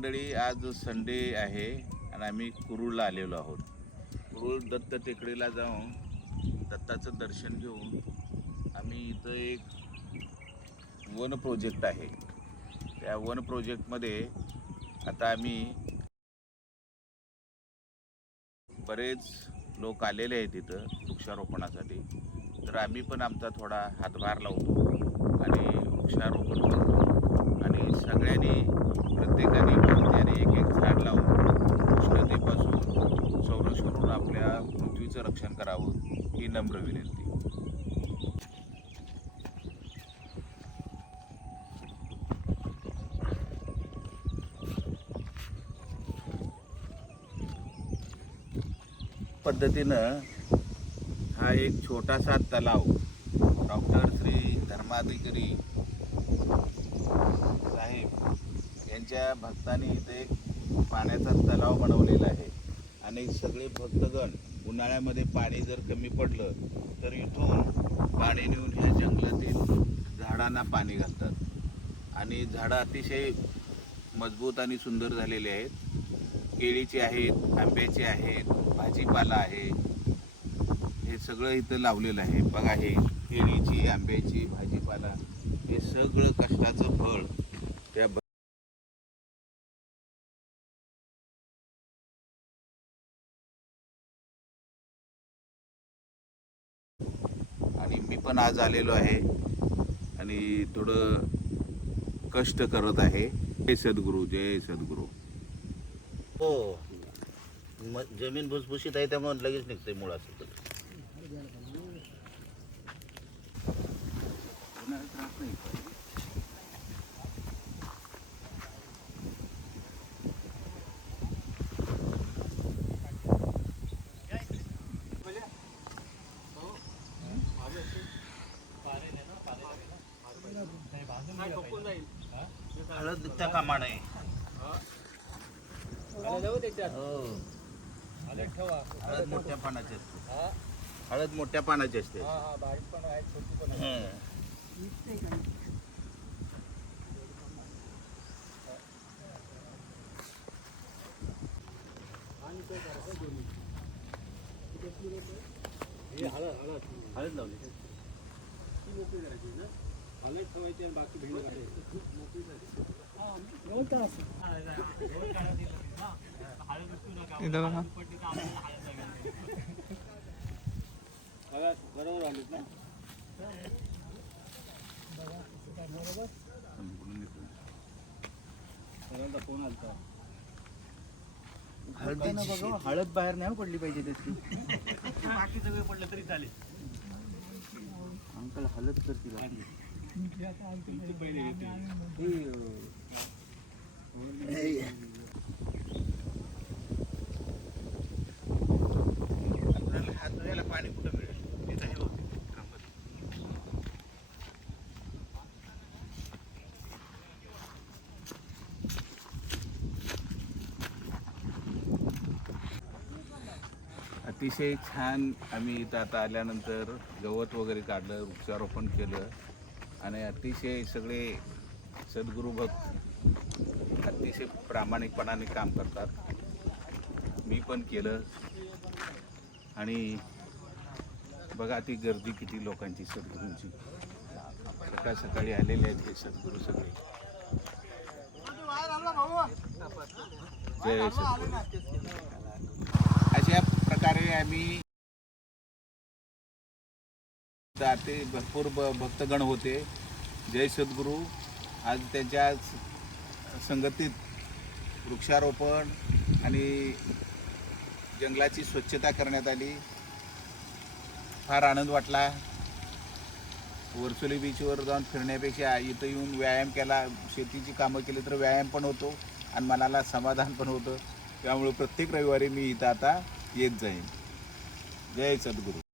मंडळी, आज संडे आहे आणि आम्ही कुरुळला आलेलो आहोत. कुरुळ दत्त टेकडीला जाऊन दत्ताचं दर्शन घेऊन आम्ही इथं एक वन प्रोजेक्ट आहे. त्या वन प्रोजेक्टमध्ये आता आम्ही बरेच लोक आलेले आहेत इथं वृक्षारोपणासाठी. तर आम्ही पण आमचा थोडा हातभार लावतो आणि वृक्षारोपण करतो आणि सगळ्यांनी प्रत्येकाने प्रत्येकाने एक एक झाड लावून उष्णतेपासून संरक्षण करून आपल्या पृथ्वीचं रक्षण करावं ही नम्र विनंती. पद्धतीनं हा एक छोटासा तलाव डॉक्टर श्री धर्माधिकारी साहेब यांच्या भक्तांनी इथे एक पाण्याचा तलाव बनवलेला आहे आणि सगळे भक्तगण उन्हाळ्यामध्ये पाणी जर कमी पडलं तर इथून पाणी नेऊन ह्या जंगलातील झाडांना पाणी घालतात आणि झाडं अतिशय मजबूत आणि सुंदर झालेली आहेत. केळीची आहेत, आंब्याची आहेत, भाजीपाला आहे, हे सगळं इथं लावलेलं आहे. बघा, हे केळीची, आंब्याची, भाजीपाला हे सगळं कष्टाचं फळ त्या आणि मी पण आज आलेलो आहे आणि थोडं कष्ट करत आहे. जय सद्गुरू, जय सद्गुरू. हो, जमीन भुसभुशीत आहे त्यामुळे लगेच निघते मुळा असं. हळद दिसता कामा नये. हळद मोठ्या पानाची असते. हळद मोठ्या पानाची असते. हळद लावली हळद ठेवायची आणि बाकी भेंडी काढायची. बरोबर आलीत ना. सगळ्यांचा फोन आलता. हळद बाहेर नाही पडली पाहिजे त्याची. बाकी सगळे पडलं तरी चालेल. अंकल हळद करतील पहिले हात धुवायला पाणी कुठं मिळेल? तिथं हे होते. अतिशय छान. आम्ही इथं आता आल्यानंतर गवत वगैरे काढलं, वृक्षारोपण केलं आणि अतिशय सगळे सद्गुरू भक्त अतिशय प्रामाणिकपणाने काम करतात. मी पण केलं आणि बघा ती गर्दी किती लोकांची सद्गुरूंची. सकाळ सकाळी आलेले आहेत हे सद्गुरू सगळे. जय सद्गुरू. अशा प्रकारे आम्ही ते भरपूर भक्तगण होते. जय सद्गुरू. आज त्यांच्या संगतीत वृक्षारोपण आणि जंगलाची स्वच्छता करण्यात आली. फार आनंद वाटला. वरसोली बीचवर जाऊन फिरण्यापेक्षा इथं येऊन व्यायाम केला, शेतीची कामं केली तर व्यायाम पण होतो आणि मनाला समाधान पण होतं. त्यामुळे प्रत्येक रविवारी मी इथं आता येत जाईन. जय सद्गुरू.